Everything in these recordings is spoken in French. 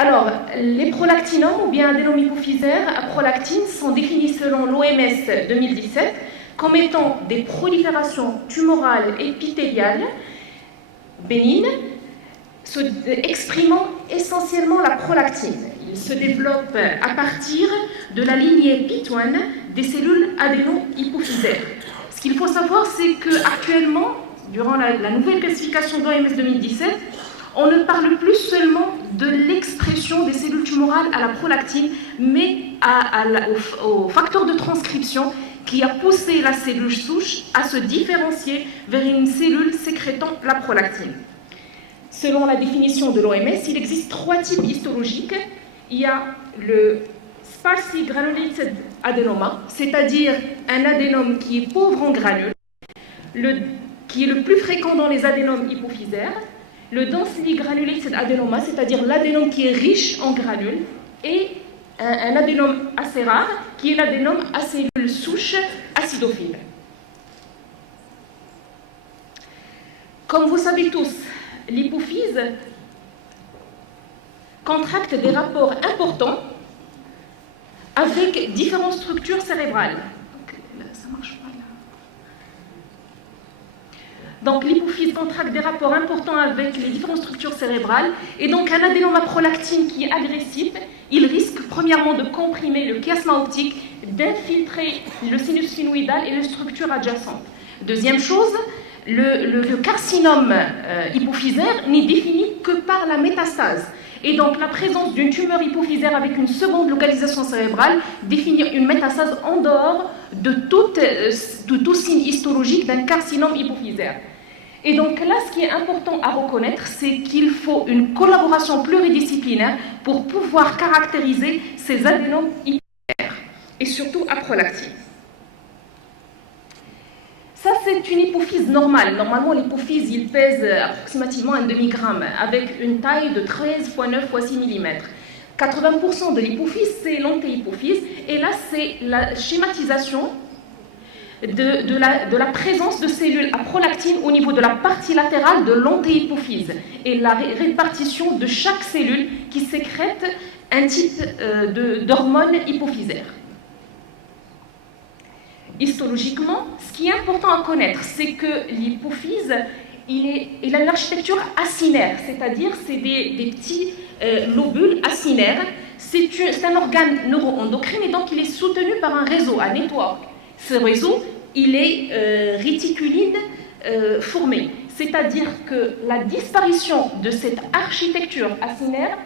Alors, les prolactinomes ou bien adénomes hypophysaires à prolactine sont définis selon l'OMS 2017 comme étant des proliférations tumorales épithéliales bénignes exprimant essentiellement la prolactine. Il se développe à partir de la lignée P1 des cellules adéno-hypophysaires. Ce qu'il faut savoir, c'est qu'actuellement, durant la nouvelle classification de l'OMS 2017, on ne parle plus seulement de l'expression des cellules tumorales à la prolactine, mais au facteur de transcription qui a poussé la cellule souche à se différencier vers une cellule sécrétant la prolactine. Selon la définition de l'OMS, il existe 3 types histologiques. Il y a le sparsely granulated adenoma, c'est-à-dire un adénome qui est pauvre en granules, qui est le plus fréquent dans les adénomes hypophysaires, le densely granulated adenoma, c'est-à-dire l'adénome qui est riche en granules, et un adénome assez rare, qui est l'adénome à cellules souches acidophiles. Comme vous savez tous, l'hypophyse contracte des rapports importants avec différentes structures cérébrales. Ça marche pas là. Donc l'hypophyse contracte des rapports importants avec les différentes structures cérébrales, et donc un adénome à prolactine qui est agressif, il risque premièrement de comprimer le chiasma optique, d'infiltrer le sinus sphénoïdal et les structures adjacentes. Deuxième chose, le carcinome hypophysaire n'est défini que par la métastase. Et donc la présence d'une tumeur hypophysaire avec une seconde localisation cérébrale définit une métastase en dehors de tout signe histologique d'un carcinome hypophysaire. Et donc là, ce qui est important à reconnaître, c'est qu'il faut une collaboration pluridisciplinaire pour pouvoir caractériser ces adénomes hypophysaires, et surtout à prolactine. Ça, c'est une hypophyse normale. Normalement, l'hypophyse, il pèse approximativement 1 demi-gramme, avec une taille de 13 x 9 x 6 mm. 80% de l'hypophyse, c'est l'antéhypophyse, et là, c'est la schématisation de la présence de cellules à prolactine au niveau de la partie latérale de l'antéhypophyse, et la répartition de chaque cellule qui sécrète un type d'hormone hypophysaire. Histologiquement, ce qui est important à connaître, c'est que l'hypophyse, il a une architecture acinaire, c'est-à-dire c'est des petits lobules acinaires. C'est un organe neuroendocrine, et donc il est soutenu par un réseau, un network. Ce réseau, il est réticuline formé, c'est-à-dire que la disparition de cette architecture acinaire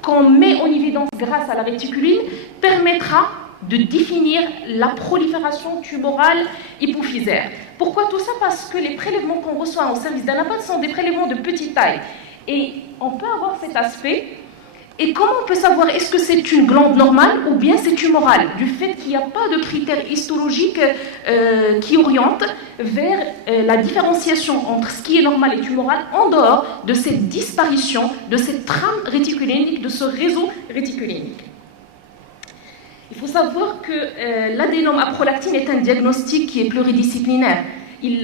qu'on met en évidence grâce à la réticuline permettra de définir la prolifération tumorale hypophysaire. Pourquoi tout ça? Parce que les prélèvements qu'on reçoit en service d'anapath sont des prélèvements de petite taille. Et on peut avoir cet aspect. Et comment on peut savoir est-ce que c'est une glande normale ou bien c'est tumoral? Du fait qu'il n'y a pas de critères histologiques qui orientent vers la différenciation entre ce qui est normal et tumoral en dehors de cette disparition, de cette trame réticulinéque, de ce réseau réticulinéque. Il faut savoir que l'adénome à prolactine est un diagnostic qui est pluridisciplinaire. Il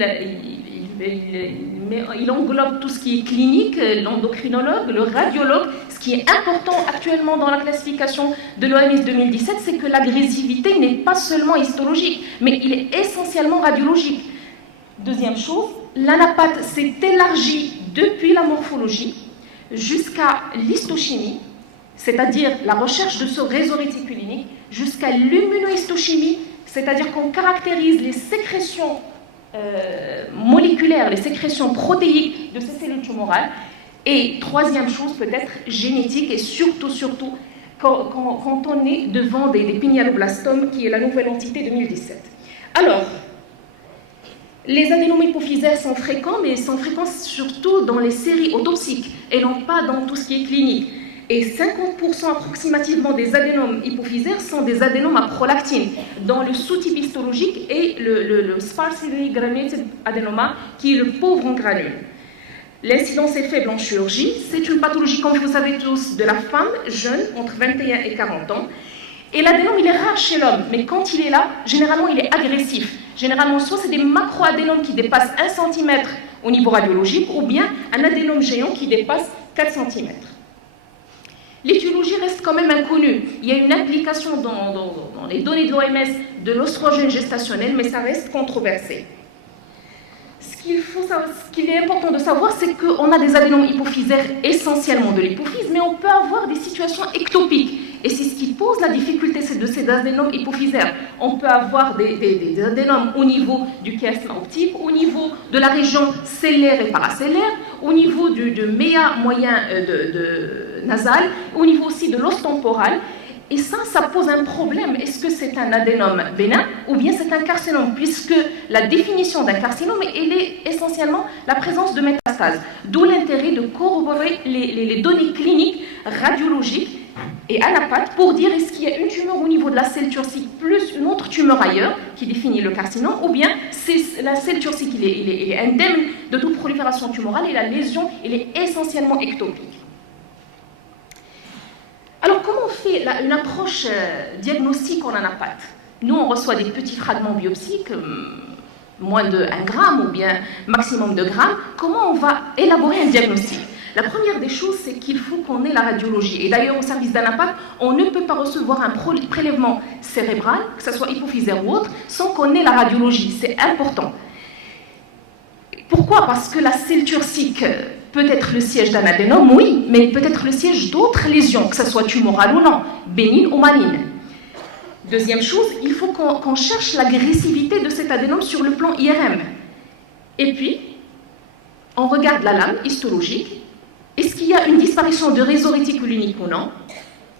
englobe tout ce qui est clinique, l'endocrinologue, le radiologue. Ce qui est important actuellement dans la classification de l'OMS 2017, c'est que l'agressivité n'est pas seulement histologique, mais il est essentiellement radiologique. Deuxième chose, l'anapath s'est élargi depuis la morphologie jusqu'à l'histochimie, c'est-à-dire la recherche de ce réseau réticulinéque, jusqu'à l'immunohistochimie, c'est-à-dire qu'on caractérise les sécrétions moléculaires, les sécrétions protéiques de ces cellules tumorales. Et troisième chose, peut-être génétique, et surtout quand on est devant des pinéaloblastomes, qui est la nouvelle entité 2017. Alors, les adénomes hypophysaires sont fréquents, mais ils sont fréquents surtout dans les séries autopsiques, et non pas dans tout ce qui est clinique. Et 50% approximativement des adénomes hypophysaires sont des adénomes à prolactine, dans le sous-type histologique et le sparsely granulated adenoma, qui est le pauvre en granules. L'incidence est faible en chirurgie. C'est une pathologie, comme vous savez tous, de la femme jeune, entre 21 et 40 ans. Et l'adénome, il est rare chez l'homme, mais quand il est là, généralement, il est agressif. Généralement, soit c'est des macroadénomes qui dépassent 1 cm au niveau radiologique, ou bien un adénome géant qui dépasse 4 cm. L'étiologie reste quand même inconnu. Il y a une implication dans les données de l'OMS de l'oestrogène gestationnel, mais ça reste controversé. Ce qu'il est important de savoir, c'est qu'on a des adénomes hypophysaires essentiellement de l'hypophyse, mais on peut avoir des situations ectopiques. Et c'est ce qui pose la difficulté de ces adénomes hypophysaires. On peut avoir des adénomes au niveau du chiasme optique, au niveau de la région cellaire et paracellaire, au niveau du méa moyen nasal, au niveau aussi de l'os temporal. Et ça pose un problème. Est-ce que c'est un adénome bénin ou bien c'est un carcinome? Puisque la définition d'un carcinome, elle est essentiellement la présence de métastases. D'où l'intérêt de corroborer les données cliniques, radiologiques et anapathes pour dire est-ce qu'il y a une tumeur au niveau de la selle turcique plus une autre tumeur ailleurs qui définit le carcinome, ou bien la selle turcique il est indemne de toute prolifération tumorale et la lésion elle est essentiellement ectopique. Alors, comment on fait une approche diagnostique en anapathe? Nous, on reçoit des petits fragments biopsiques, moins de 1 gramme ou bien maximum de grammes. Comment on va élaborer un diagnostic? La première des choses, c'est qu'il faut qu'on ait la radiologie. Et d'ailleurs, au service d'anapathe, on ne peut pas recevoir un prélèvement cérébral, que ce soit hypophysaire ou autre, sans qu'on ait la radiologie. C'est important. Pourquoi? Parce que la selle turcique peut être le siège d'un adénome, oui, mais peut être le siège d'autres lésions, que ce soit tumorale ou non, bénigne ou maligne. Deuxième chose, il faut qu'on cherche l'agressivité de cet adénome sur le plan IRM. Et puis, on regarde la lame histologique. Est-ce qu'il y a une disparition de réseau réticulinique ou non?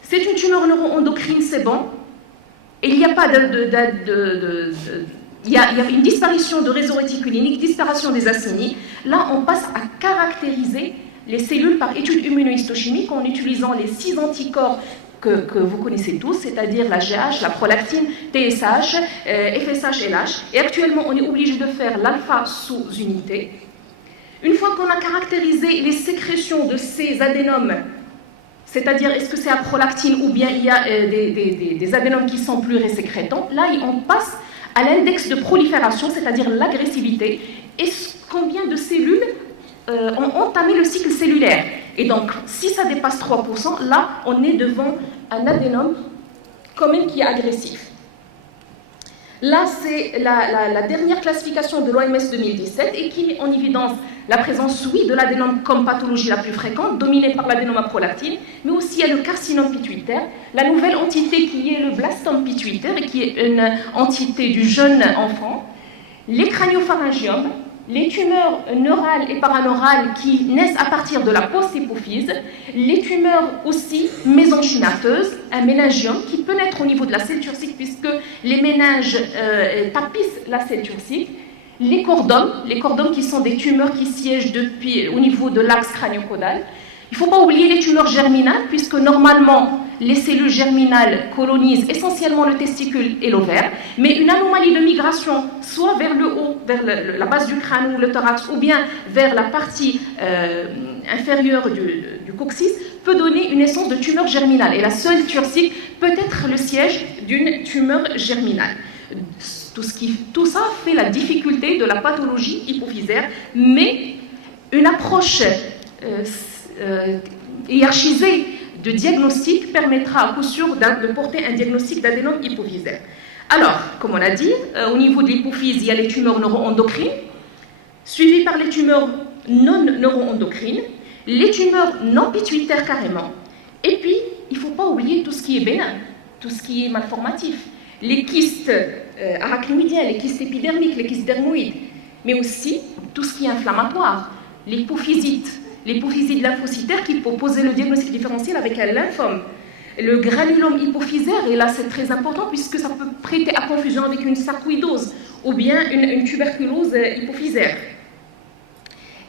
C'est une tumeur neuroendocrine, c'est bon. Et il n'y a pas il y a une disparition de réseau réticulinique, disparition des acinies. Là, on passe à caractériser les cellules par étude immunohistochimique en utilisant les 6 anticorps que vous connaissez tous, c'est-à-dire la GH, la prolactine, TSH, FSH, LH. Et actuellement, on est obligé de faire l'alpha sous unité. Une fois qu'on a caractérisé les sécrétions de ces adénomes, c'est-à-dire est-ce que c'est à prolactine ou bien il y a des adénomes qui sont plus résécrétants, là, on passe à l'index de prolifération, c'est-à-dire l'agressivité, et combien de cellules ont entamé le cycle cellulaire. Et donc, si ça dépasse 3%, là, on est devant un adénome quand même qui est agressif. Là, c'est la dernière classification de l'OMS 2017 et qui met en évidence la présence, oui, de l'adénome comme pathologie la plus fréquente, dominée par l'adénome à prolactine, mais aussi il y a le carcinome pituitaire, la nouvelle entité qui est le blastome pituitaire et qui est une entité du jeune enfant, les craniopharyngiomes, les tumeurs neurales et paraneurales qui naissent à partir de la post-hypophyse, les tumeurs aussi mésenchymateuses, un méningiome qui peut naître au niveau de la selle turcique puisque les méninges tapissent la selle turcique, les cordomes qui sont des tumeurs qui siègent au niveau de l'axe crânio-caudal. Il ne faut pas oublier les tumeurs germinales puisque normalement les cellules germinales colonisent essentiellement le testicule et l'ovaire, mais une anomalie de migration, soit vers le haut, vers la base du crâne ou le thorax, ou bien vers la partie inférieure du coccyx, peut donner une naissance de tumeur germinale. Et la selle turcique peut être le siège d'une tumeur germinale. Tout ça fait la difficulté de la pathologie hypophysaire, mais une approche hiérarchisée de diagnostic permettra à coup sûr de porter un diagnostic d'adénome hypophysaire. Alors, comme on l'a dit, au niveau de l'hypophyse, il y a les tumeurs neuroendocrines, suivies par les tumeurs non neuroendocrines, les tumeurs non pituitaires carrément, et puis, il ne faut pas oublier tout ce qui est bénin, tout ce qui est malformatif, les kystes arachnoïdiens, les kystes épidermiques, les kystes dermoïdes, mais aussi tout ce qui est inflammatoire, l'hypophysite lymphocytaire qui peut poser le diagnostic différentiel avec un lymphome. Le granulome hypophysaire, et là c'est très important puisque ça peut prêter à confusion avec une sarcoïdose ou bien une tuberculose hypophysaire.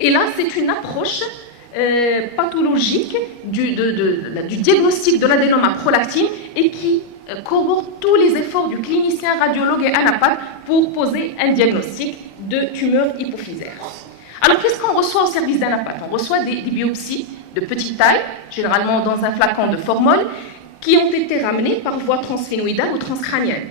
Et là c'est une approche pathologique du diagnostic de l'adénome à prolactine et qui corrobore tous les efforts du clinicien, radiologue et anapathe pour poser un diagnostic de tumeur hypophysaire. Alors, qu'est-ce qu'on reçoit au service d'anapathe? On reçoit des biopsies de petite taille, généralement dans un flacon de formol, qui ont été ramenées par voie transphénoïdale ou transcrânienne.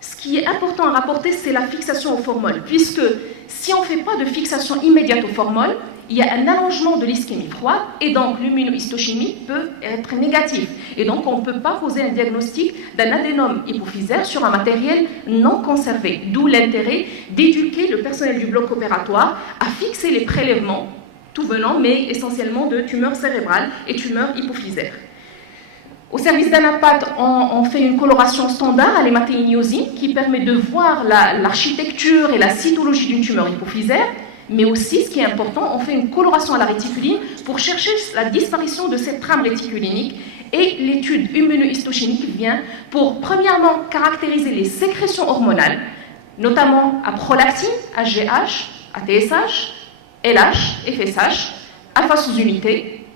Ce qui est important à rapporter, c'est la fixation au formol, puisque si on ne fait pas de fixation immédiate au formol, il y a un allongement de l'ischémie froide et donc l'immunohistochimie peut être négative. Et donc on ne peut pas poser un diagnostic d'un adénome hypophysaire sur un matériel non conservé. D'où l'intérêt d'éduquer le personnel du bloc opératoire à fixer les prélèvements, tout venant, mais essentiellement de tumeurs cérébrales et tumeurs hypophysaires. Au service d'Anapat, on fait une coloration standard à l'hématéinosine qui permet de voir l'architecture et la cytologie d'une tumeur hypophysaire, mais aussi, ce qui est important, on fait une coloration à la réticuline pour chercher la disparition de cette trame réticulinique, et l'étude immunohistochimique vient pour, premièrement, caractériser les sécrétions hormonales, notamment à prolactine, HGH, ATSH, LH, FSH, alpha sous-unité.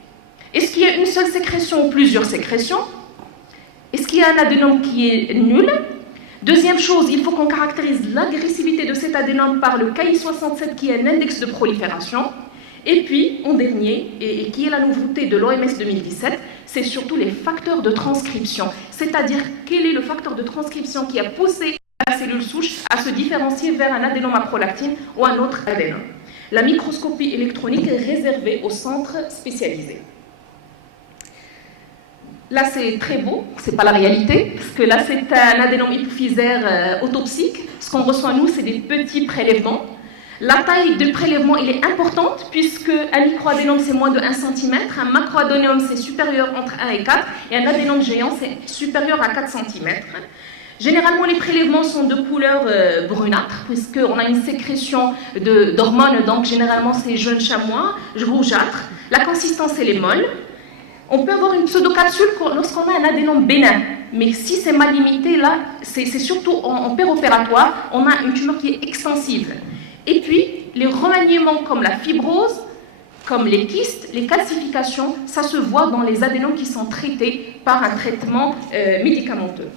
Est-ce qu'il y a une seule sécrétion ou plusieurs sécrétions? Est-ce qu'il y a un adénome qui est nul? Deuxième chose, il faut qu'on caractérise l'agressivité de cet adénome par le KI67 qui est un index de prolifération. Et puis, en dernier, et qui est la nouveauté de l'OMS 2017, c'est surtout les facteurs de transcription. C'est-à-dire, quel est le facteur de transcription qui a poussé la cellule souche à se différencier vers un adénome à prolactine ou un autre adénome. La microscopie électronique est réservée aux centres spécialisés. Là, c'est très beau, c'est pas la réalité, parce que là, c'est un adénome hypophysaire autopsique. Ce qu'on reçoit, nous, c'est des petits prélèvements. La taille de prélèvement, il est importante, puisque un microadénome, c'est moins de 1 cm, un macroadénome, c'est supérieur entre 1 et 4, et un adénome géant, c'est supérieur à 4 cm. Généralement, les prélèvements sont de couleur brunâtre, puisqu'on a une sécrétion d'hormones, donc généralement, c'est jaune chamois, rougeâtre. La consistance, elle est molle. On peut avoir une pseudocapsule lorsqu'on a un adénome bénin, mais si c'est mal limité, là, c'est surtout en péropératoire, on a une tumeur qui est extensive. Et puis, les remaniements comme la fibrose, comme les kystes, les calcifications, ça se voit dans les adénomes qui sont traités par un traitement médicamenteux.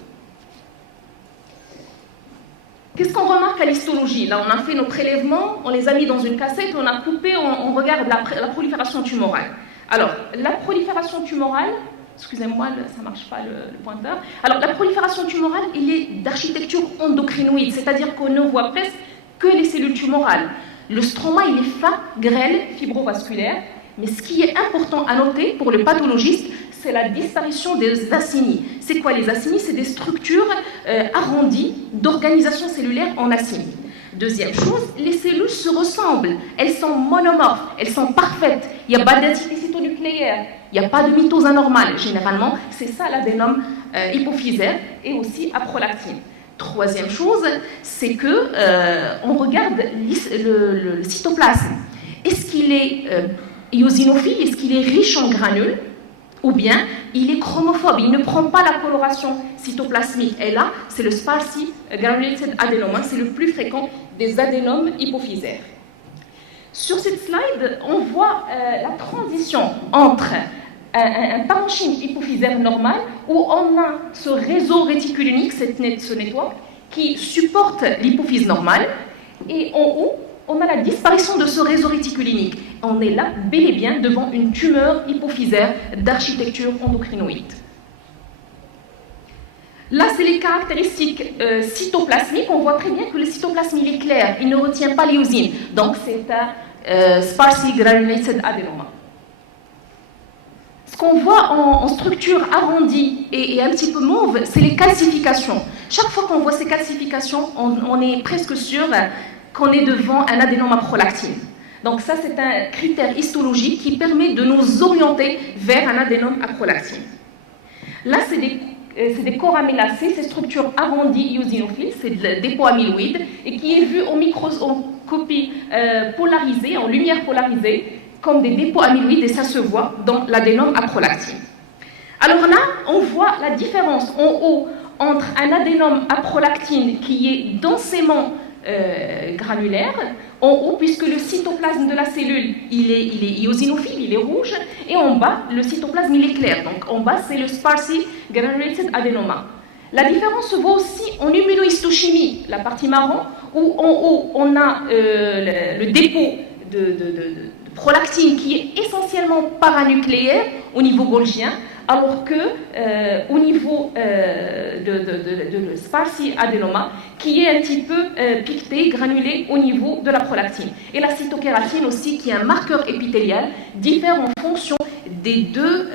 Qu'est-ce qu'on remarque à l'histologie? Là, on a fait nos prélèvements, on les a mis dans une cassette, on a coupé, on regarde la prolifération tumorale. Alors, la prolifération tumorale, excusez-moi, ça ne marche pas le pointeur. Alors, la prolifération tumorale, il est d'architecture endocrinoïde, c'est-à-dire qu'on ne voit presque que les cellules tumorales. Le stroma, il est fin, grêle, fibrovasculaire, mais ce qui est important à noter pour le pathologiste, c'est la disparition des acinies. C'est quoi les acinies? C'est des structures arrondies d'organisation cellulaire en acinies. Deuxième chose, les cellules se ressemblent, elles sont monomorphes, elles sont parfaites, il n'y a pas d'activité cytonucléaire, il n'y a pas de mitose anormale. Généralement, c'est ça l'adénome hypophysaire et aussi à prolactine. Troisième chose, c'est que on regarde le cytoplasme. Est-ce qu'il est eosinophile? Est-ce qu'il est riche en granules? Ou bien il est chromophobe, il ne prend pas la coloration cytoplasmique. Et là, c'est le sparsely granulated adenoma, c'est le plus fréquent des adénomes hypophysaires. Sur cette slide, on voit la transition entre un parenchyme hypophysaire normal, où on a ce réseau réticulinique, ce network, qui supporte l'hypophyse normale, et en haut, on a la disparition de ce réseau réticulinique. On est là, bel et bien, devant une tumeur hypophysaire d'architecture endocrinoïde. Là, c'est les caractéristiques cytoplasmiques. On voit très bien que le cytoplasme, il est clair, il ne retient pas l'éosine. Donc, c'est un sparsely granulated adenoma. Ce qu'on voit en structure arrondie et un petit peu mauve, c'est les calcifications. Chaque fois qu'on voit ces calcifications, on est presque sûr qu'on est devant un adénome à prolactine. Donc ça, c'est un critère histologique qui permet de nous orienter vers un adénome à prolactine. Là, c'est des corps amylacés, ces structures arrondies eosinophiles, c'est de dépôt amyloïde, et qui est vu en microscopie polarisée, en lumière polarisée, comme des dépôts amyloïdes, et ça se voit dans l'adénome à prolactine. Alors là, on voit la différence en haut entre un adénome à prolactine qui est densément granulaire, en haut, puisque le cytoplasme de la cellule, il est eosinophile, il est rouge, et en bas, le cytoplasme, il est clair. Donc en bas, c'est le sparsely granulated adenoma. La différence se voit aussi en immunohistochimie, la partie marron, où en haut, on a le dépôt de prolactine qui est essentiellement paranucléaire au niveau golgien. alors que au niveau de sparsi adénoma, qui est un petit peu piqueté, granulé au niveau de la prolactine. Et la cytokératine aussi, qui est un marqueur épithélial, diffère en fonction des deux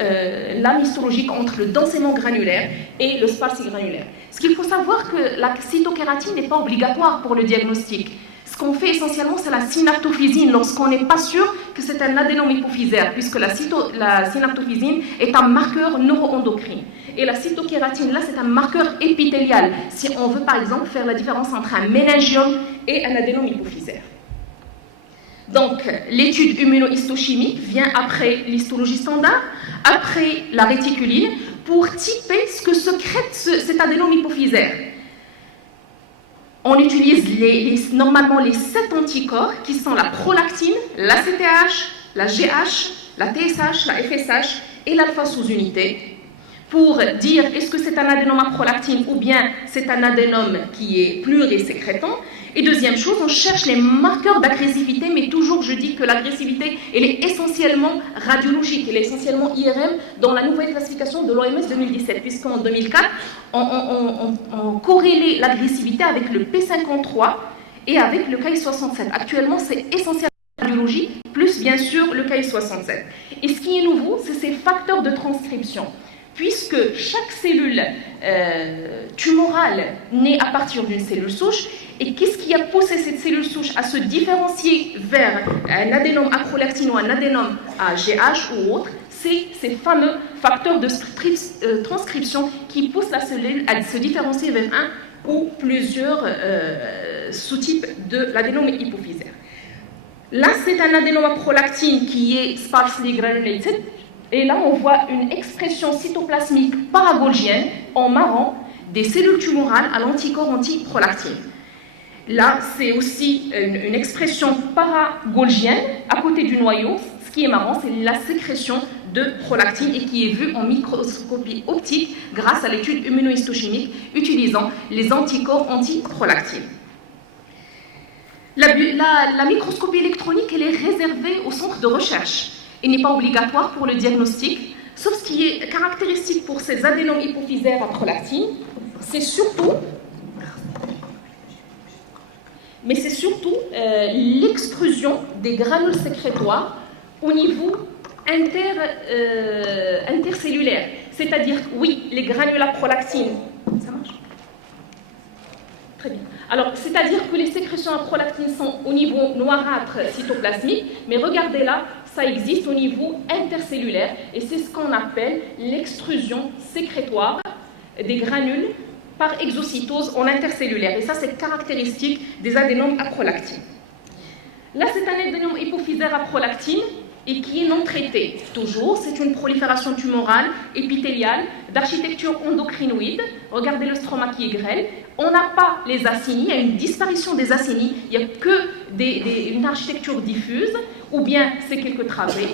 lames histologiques entre le densément granulaire et le sparsi granulaire. Ce qu'il faut savoir que la cytokératine n'est pas obligatoire pour le diagnostic. Ce qu'on fait essentiellement, c'est la synaptophysine lorsqu'on n'est pas sûr que c'est un adénome hypophysaire, puisque la synaptophysine est un marqueur neuroendocrine. Et la cytokératine, là, c'est un marqueur épithélial, si on veut par exemple faire la différence entre un méningiome et un adénome hypophysaire. Donc, l'étude immunohistochimique vient après l'histologie standard, après la réticuline, pour typer ce que secrète cet adénome hypophysaire. On utilise normalement les 7 anticorps qui sont la prolactine, la CTH, la GH, la TSH, la FSH et l'alpha sous-unité pour dire est-ce que c'est un adénome à prolactine ou bien c'est un adénome qui est plurisécrétant. Et deuxième chose, on cherche les marqueurs d'agressivité, mais toujours je dis que l'agressivité, elle est essentiellement radiologique, elle est essentiellement IRM dans la nouvelle classification de l'OMS 2017, puisqu'en 2004, on corrélait l'agressivité avec le P53 et avec le KI67. Actuellement, c'est essentiellement radiologie, plus bien sûr le KI67. Et ce qui est nouveau, c'est ces facteurs de transcription. Puisque chaque cellule tumorale naît à partir d'une cellule souche, et qu'est-ce qui a poussé cette cellule souche à se différencier vers un adénome à prolactine ou un adénome à GH ou autre, c'est ces fameux facteurs de transcription qui poussent la cellule à se différencier vers un ou plusieurs sous-types de l'adénome hypophysaire. Là, c'est un adénome à prolactine qui est sparsely granulated. Et là, on voit une expression cytoplasmique paragolgienne en marron des cellules tumorales à l'anticorps antiprolactine. Là, c'est aussi une expression paragolgienne à côté du noyau. Ce qui est marrant, c'est la sécrétion de prolactine et qui est vue en microscopie optique grâce à l'étude immunohistochimique utilisant les anticorps antiprolactine. La microscopie électronique, elle est réservée au centre de recherche. Il n'est pas obligatoire pour le diagnostic, sauf ce qui est caractéristique pour ces adénomes hypophysaires à prolactine, c'est surtout l'extrusion des granules sécrétoires au niveau intercellulaire. C'est-à-dire, oui, les granules à prolactine, ça marche ? Très bien. Alors, c'est-à-dire que les sécrétions à prolactine sont au niveau noirâtre cytoplasmique, mais regardez là, ça existe au niveau intercellulaire et c'est ce qu'on appelle l'extrusion sécrétoire des granules par exocytose en intercellulaire. Et ça, c'est caractéristique des adénomes à prolactine. Là, c'est un adénome hypophysaire à prolactine et qui est non traité. Toujours, c'est une prolifération tumorale, épithéliale, d'architecture endocrinoïde. Regardez le stroma qui est grêle. On n'a pas les acinies, il y a une disparition des acinies, il n'y a que une architecture diffuse, ou bien c'est quelques travées.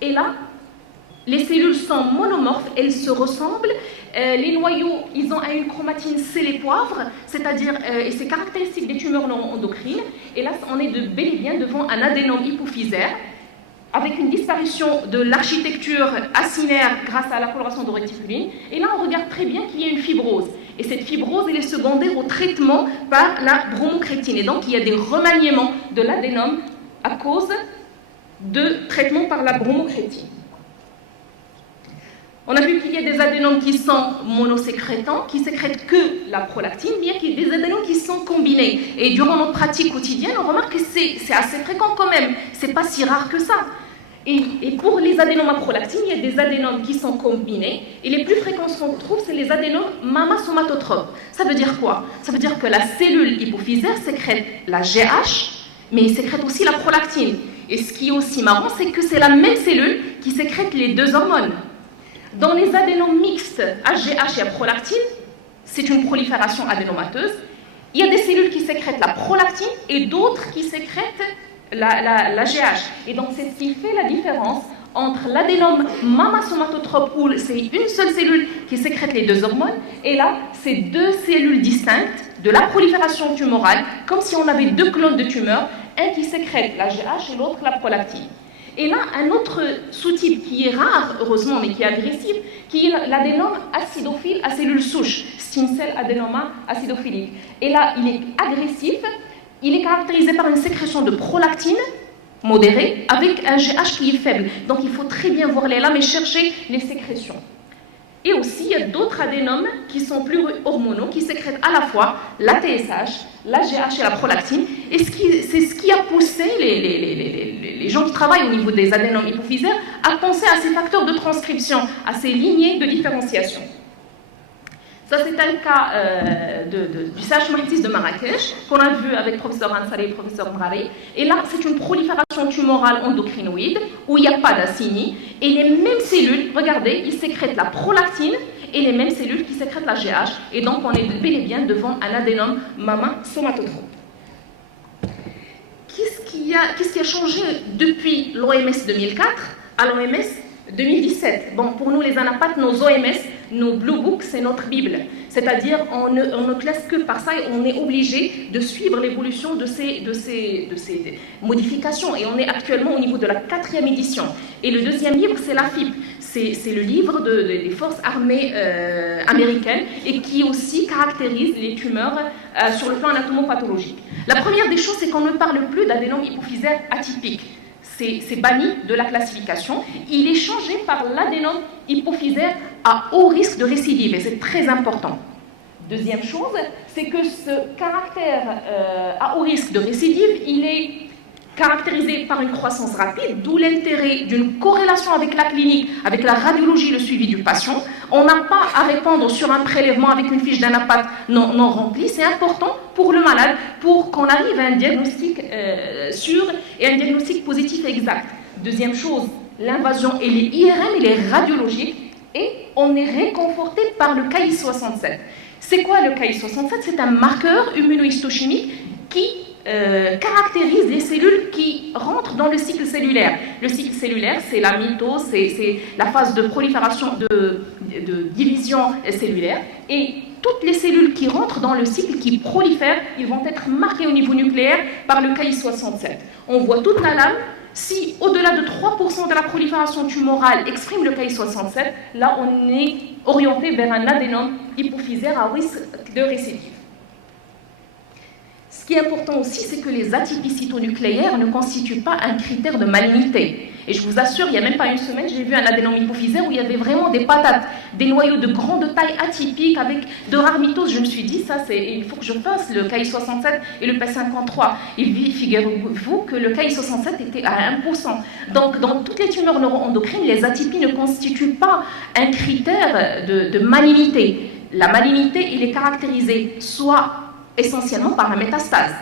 Et là, les cellules sont monomorphes, elles se ressemblent. Les noyaux, ils ont une chromatine scellé-poivre, c'est-à-dire, et c'est caractéristique des tumeurs non endocrines. Et là, on est bel et bien devant un adénome hypophysaire, avec une disparition de l'architecture acinaire grâce à la coloration de réticuline. Et là, on regarde très bien qu'il y a une fibrose. Et cette fibrose, elle est secondaire au traitement par la bromocriptine. Et donc, il y a des remaniements de l'adénome à cause de traitement par la bromocriptine. On a vu qu'il y a des adénomes qui sont monosécrétants, qui sécrètent que la prolactine, mais il y a des adénomes qui sont combinés. Et durant notre pratique quotidienne, on remarque que c'est assez fréquent quand même. C'est pas si rare que ça. Et pour les adénomes à prolactine, il y a des adénomes qui sont combinés. Et les plus fréquents qu'on trouve, c'est les adénomes mamassomatotropes. Ça veut dire quoi? Ça veut dire que la cellule hypophysaire sécrète la GH, mais il sécrète aussi la prolactine. Et ce qui est aussi marrant, c'est que c'est la même cellule qui sécrète les deux hormones. Dans les adénomes mixtes HGH et à prolactine, c'est une prolifération adénomateuse. Il y a des cellules qui sécrètent la prolactine et d'autres qui sécrètent la GH. Et donc, c'est ce qui fait la différence entre l'adénome mamasomatotrope, où c'est une seule cellule qui sécrète les deux hormones, et là, c'est deux cellules distinctes de la prolifération tumorale, comme si on avait deux clones de tumeurs, un qui sécrète la GH et l'autre la prolactine. Et là, un autre sous-type qui est rare, heureusement, mais qui est agressif, qui est l'adénome acidophile à cellules souches, stem cell adénoma acidophilique. Et là, il est agressif, il est caractérisé par une sécrétion de prolactine modérée avec un GH qui est faible. Donc il faut très bien voir les lames et chercher les sécrétions. Et aussi, il y a d'autres adénomes qui sont plus hormonaux, qui sécrètent à la fois la TSH, la GH et la prolactine. Et c'est ce qui a poussé les gens qui travaillent au niveau des adénomes hypophysaires à penser à ces facteurs de transcription, à ces lignées de différenciation. Ça, c'est un cas du CH Mahtis de Marrakech, qu'on a vu avec le professeur Ansari et le professeur Mrari. Et là, c'est une prolifération tumorale endocrinoïde où il n'y a pas d'acini. Et les mêmes cellules, regardez, ils sécrètent la prolactine et les mêmes cellules qui sécrètent la GH. Et donc, on est bel et bien devant un adénome mama somatotrope. Qu'est-ce qui a changé depuis l'OMS 2004 à l'OMS 2017? Bon, pour nous, les anapathes, nos OMS, nos Blue Books, c'est notre Bible. C'est-à-dire, on ne classe que par ça et on est obligé de suivre l'évolution de ces modifications. Et on est actuellement au niveau de la 4e édition. Et le deuxième livre, c'est la FIP. C'est le livre des forces armées américaines et qui aussi caractérise les tumeurs sur le plan anatomopathologique. La première des choses, c'est qu'on ne parle plus d'adénome hypophysaire atypique. C'est banni de la classification. Il est changé par l'adénome hypophysaire à haut risque de récidive, et c'est très important. Deuxième chose, c'est que ce caractère à haut risque de récidive, il est caractérisé par une croissance rapide, d'où l'intérêt d'une corrélation avec la clinique, avec la radiologie, le suivi du patient. On n'a pas à répondre sur un prélèvement avec une fiche d'anapathe non remplie. C'est important pour le malade, pour qu'on arrive à un diagnostic sûr et un diagnostic positif et exact. Deuxième chose, l'invasion, elle est IRM, elle est radiologique, et on est réconforté par le KI67. C'est quoi le KI67? C'est un marqueur immunohistochimique qui caractérise les cellules qui rentrent dans le cycle cellulaire. Le cycle cellulaire, c'est la mitose, c'est la phase de prolifération, de division cellulaire. Et toutes les cellules qui rentrent dans le cycle, qui prolifèrent, ils vont être marquées au niveau nucléaire par le KI67. On voit toute la lame. Si au-delà de 3% de la prolifération tumorale exprime le KI67, là on est orienté vers un adénome hypophysaire à risque de récidive. Ce qui est important aussi, c'est que les atypies cytonucléaires ne constituent pas un critère de malignité. Et je vous assure, il n'y a même pas une semaine, j'ai vu un adénome hypophysaire où il y avait vraiment des patates, des noyaux de grande taille atypiques avec de rares mitoses. Je me suis dit, il faut que je fasse le KI67 et le P53. Et figurez-vous que le KI67 était à 1%. Donc, dans toutes les tumeurs neuroendocrines, les atypies ne constituent pas un critère de malignité. La malignité, il est caractérisé soit essentiellement par la métastase.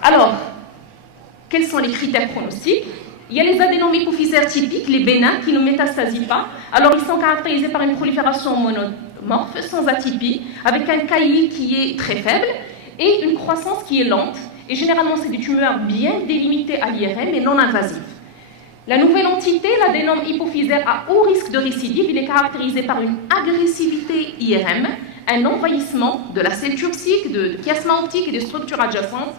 Alors, quels sont les critères pronostiques? Il y a les adénomes hypophysaires typiques, les bénins, qui ne métastasient pas. Alors, ils sont caractérisés par une prolifération monomorphe, sans atypie, avec un KI qui est très faible et une croissance qui est lente. Et généralement, c'est des tumeurs bien délimitées à l'IRM et non invasives. La nouvelle entité, l'adénome hypophysaire à haut risque de récidive, il est caractérisé par une agressivité IRM, un envahissement de la cellule turcique, de chiasma optique et des structures adjacentes,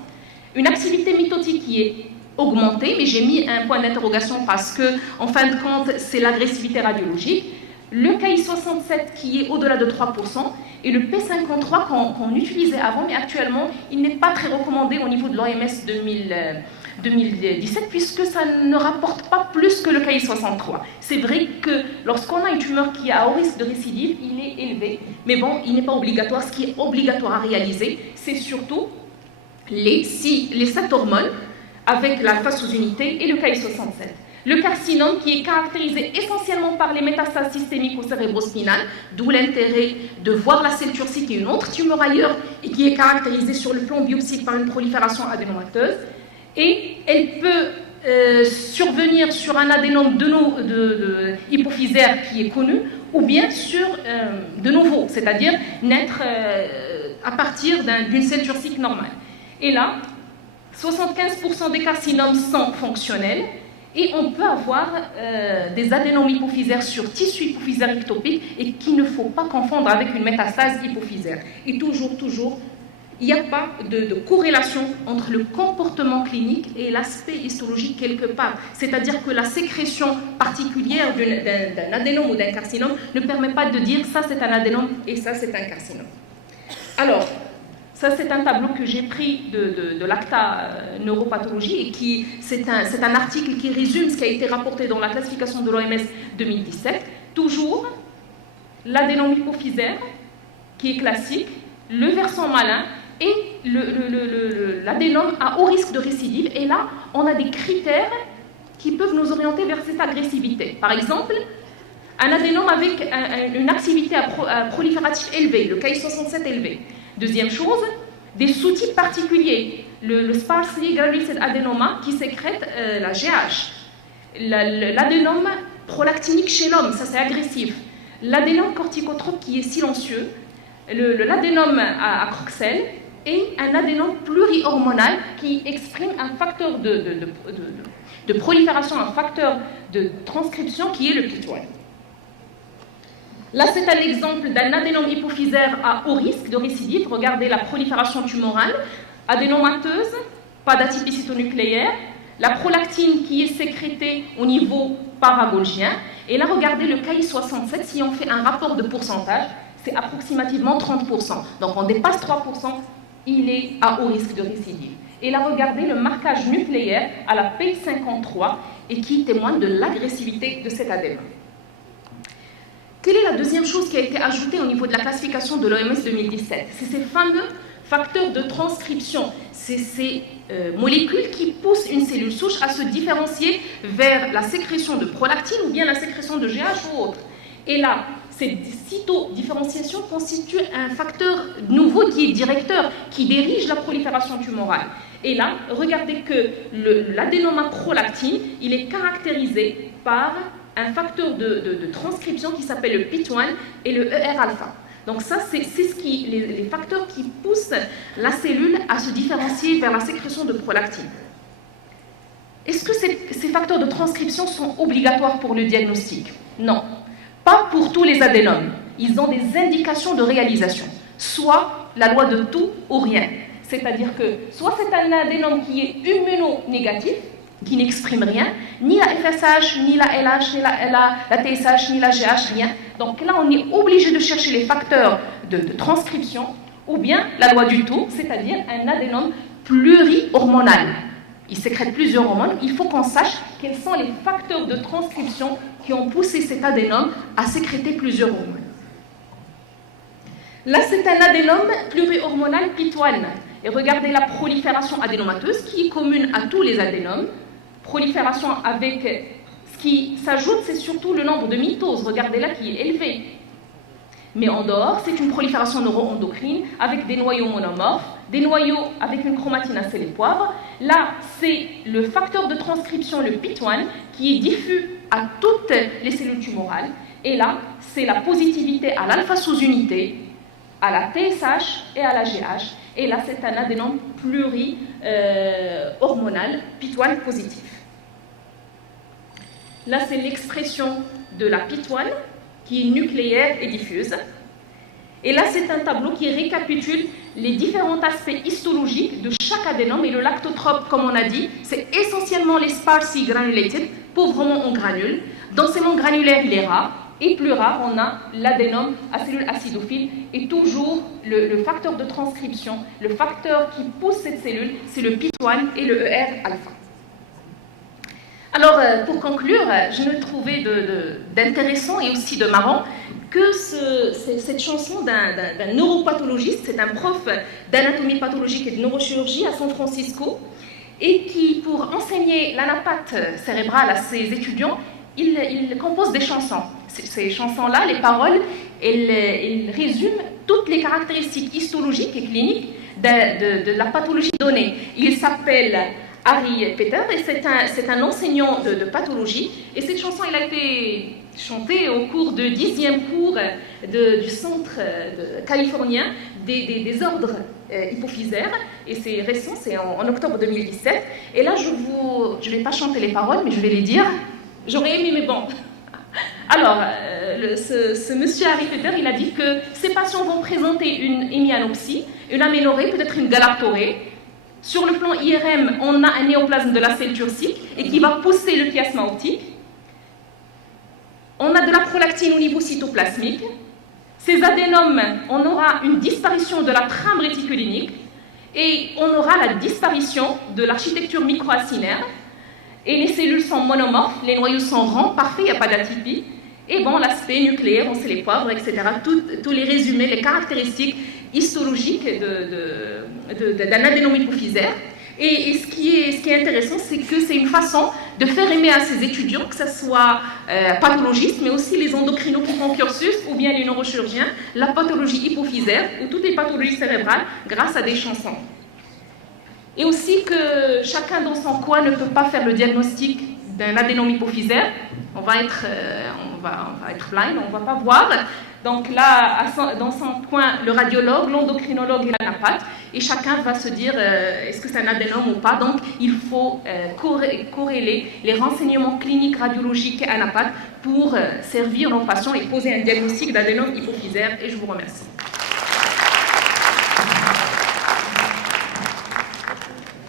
une activité mitotique qui est augmentée, mais j'ai mis un point d'interrogation parce que, en fin de compte, c'est l'agressivité radiologique, le KI67 qui est au-delà de 3%, et le P53 qu'on utilisait avant, mais actuellement, il n'est pas très recommandé au niveau de l'OMS 2017, puisque ça ne rapporte pas plus que le KI63. C'est vrai que lorsqu'on a une tumeur qui est à haut risque de récidive, il est élevé, mais bon, il n'est pas obligatoire. Ce qui est obligatoire à réaliser, c'est surtout les 7 hormones avec la phase sous unité et le KI67. Le carcinome qui est caractérisé essentiellement par les métastases systémiques au cérébrospinal, d'où l'intérêt de voir la cellule turcique et une autre tumeur ailleurs, et qui est caractérisée sur le plan biopsique par une prolifération adénomateuse. Et elle peut survenir sur un adénome hypophysaire qui est connu, ou bien sur de nouveau, c'est-à-dire naître à partir d'une cellule turcique normale. Et là, 75% des carcinomes sont fonctionnels, et on peut avoir des adénomes hypophysaires sur tissu hypophysaire ectopique, et qu'il ne faut pas confondre avec une métastase hypophysaire. Et toujours il n'y a pas de corrélation entre le comportement clinique et l'aspect histologique quelque part. C'est-à-dire que la sécrétion particulière d'un adénome ou d'un carcinome ne permet pas de dire ça c'est un adénome et ça c'est un carcinome. Alors, ça c'est un tableau que j'ai pris de l'ACTA neuropathologie et c'est un article qui résume ce qui a été rapporté dans la classification de l'OMS 2017. Toujours l'adénome hypophysaire qui est classique, le versant malin et l'adénome à haut risque de récidive. Et là, on a des critères qui peuvent nous orienter vers cette agressivité. Par exemple, un adénome avec une activité proliférative élevée, le Ki67 élevé. Deuxième chose, des sous-types particuliers, le sparsely granulated adenoma qui sécrète la GH, l'adénome prolactinique chez l'homme, ça c'est agressif, l'adénome corticotrope qui est silencieux, l'adénome à Croxel et un adénome plurihormonal qui exprime un facteur de prolifération, un facteur de transcription qui est le PIT1. Là, c'est un exemple d'un adénome hypophysaire à haut risque de récidive. Regardez la prolifération tumorale, adénomateuse, pas d'atypicité nucléaire, la prolactine qui est sécrétée au niveau paragolgien. Et là, regardez le Ki67, si on fait un rapport de pourcentage, c'est approximativement 30%. Donc, on dépasse 3%, il est à haut risque de récidive. Et là, regardez le marquage nucléaire à la P53 et qui témoigne de l'agressivité de cet adénome. Quelle est la deuxième chose qui a été ajoutée au niveau de la classification de l'OMS 2017? C'est ces fameux facteurs de transcription. C'est ces molécules qui poussent une cellule souche à se différencier vers la sécrétion de prolactine ou bien la sécrétion de GH ou autre. Et là, cette cytodifférenciation constitue un facteur nouveau qui est directeur, qui dirige la prolifération tumorale. Et là, regardez que l'adénome prolactine, il est caractérisé par un facteur de transcription qui s'appelle le PIT1 et le ER-alpha. Donc ça, c'est les facteurs qui poussent la cellule à se différencier vers la sécrétion de prolactine. Est-ce que ces facteurs de transcription sont obligatoires pour le diagnostic? Non, pas pour tous les adénomes. Ils ont des indications de réalisation, soit la loi de tout ou rien. C'est-à-dire que soit c'est un adénome qui est immunonégatif, qui n'exprime rien, ni la FSH, ni la LH, ni la TSH, ni la GH, rien. Donc là, on est obligé de chercher les facteurs de transcription, ou bien la loi du tout, c'est-à-dire un adénome plurihormonal. Il sécrète plusieurs hormones, il faut qu'on sache quels sont les facteurs de transcription qui ont poussé cet adénome à sécréter plusieurs hormones. Là, c'est un adénome plurihormonal PIT1. Et regardez la prolifération adénomateuse qui est commune à tous les adénomes. Prolifération avec ce qui s'ajoute, c'est surtout le nombre de mitoses. Regardez là qui est élevé. Mais en dehors, c'est une prolifération neuroendocrine avec des noyaux monomorphes, des noyaux avec une chromatine à sel et poivre. Là, c'est le facteur de transcription, le PIT1, qui est diffus à toutes les cellules tumorales. Et là, c'est la positivité à l'alpha sous-unité, à la TSH et à la GH. Et là, c'est un adénome plurihormonal, PIT1 positif. Là, c'est l'expression de la PIT1 qui est nucléaire et diffuse. Et là, c'est un tableau qui récapitule les différents aspects histologiques de chaque adénome. Et le lactotrope, comme on a dit, c'est essentiellement les sparsely granulated, pauvrement en granules. Densément granulaire, il est rare. Et plus rare, on a l'adénome à cellules acidophile. Et toujours, le facteur de transcription, le facteur qui pousse cette cellule, c'est le PIT1 et le ER-alpha. Alors, pour conclure, je me trouvais d'intéressant et aussi de marrant que cette chanson d'un neuropathologiste, c'est un prof d'anatomie pathologique et de neurochirurgie à San Francisco, et qui, pour enseigner l'anapathie cérébrale à ses étudiants, il compose des chansons. Ces chansons-là, les paroles, elles résument toutes les caractéristiques histologiques et cliniques de la pathologie donnée. Il s'appelle Harry Peter et c'est un enseignant de pathologie. Et cette chanson, elle a été chantée au cours du 10e cours du centre californien des ordres hypophysaires. Et c'est récent, c'est en octobre 2017. Et là, je ne vais pas chanter les paroles, mais je vais les dire. J'aurais aimé, mais bon. Alors, ce monsieur Harry Peter, il a dit que ces patients vont présenter une hémianopsie, une aménorrhée, peut-être une galactorrhée. Sur le plan IRM, on a un néoplasme de la selle turcique et qui va pousser le chiasma optique. On a de la prolactine au niveau cytoplasmique. Ces adénomes, on aura une disparition de la trame réticulinique et on aura la disparition de l'architecture microacinaire. Et les cellules sont monomorphes, les noyaux sont ronds, parfaits, il n'y a pas d'atypie. Et bon, l'aspect nucléaire, on sait les poivres, etc. Tous les résumés, les caractéristiques histologiques d'un adénome hypophysaire. Et ce qui est intéressant, c'est que c'est une façon de faire aimer à ces étudiants, que ce soit pathologistes, mais aussi les endocrinos qui font cursus, ou bien les neurochirurgiens, la pathologie hypophysaire, ou toutes les pathologies cérébrales, grâce à des chansons. Et aussi que chacun dans son coin ne peut pas faire le diagnostic d'un adénome hypophysaire. On va être blind, on ne va pas voir. Donc là, dans son coin, le radiologue, l'endocrinologue et la napathe, et chacun va se dire est-ce que c'est un adénome ou pas. Donc il faut corréler les renseignements cliniques, radiologiques et anapathes pour servir nos patients et poser un diagnostic d'adénome hypophysaire. Et je vous remercie.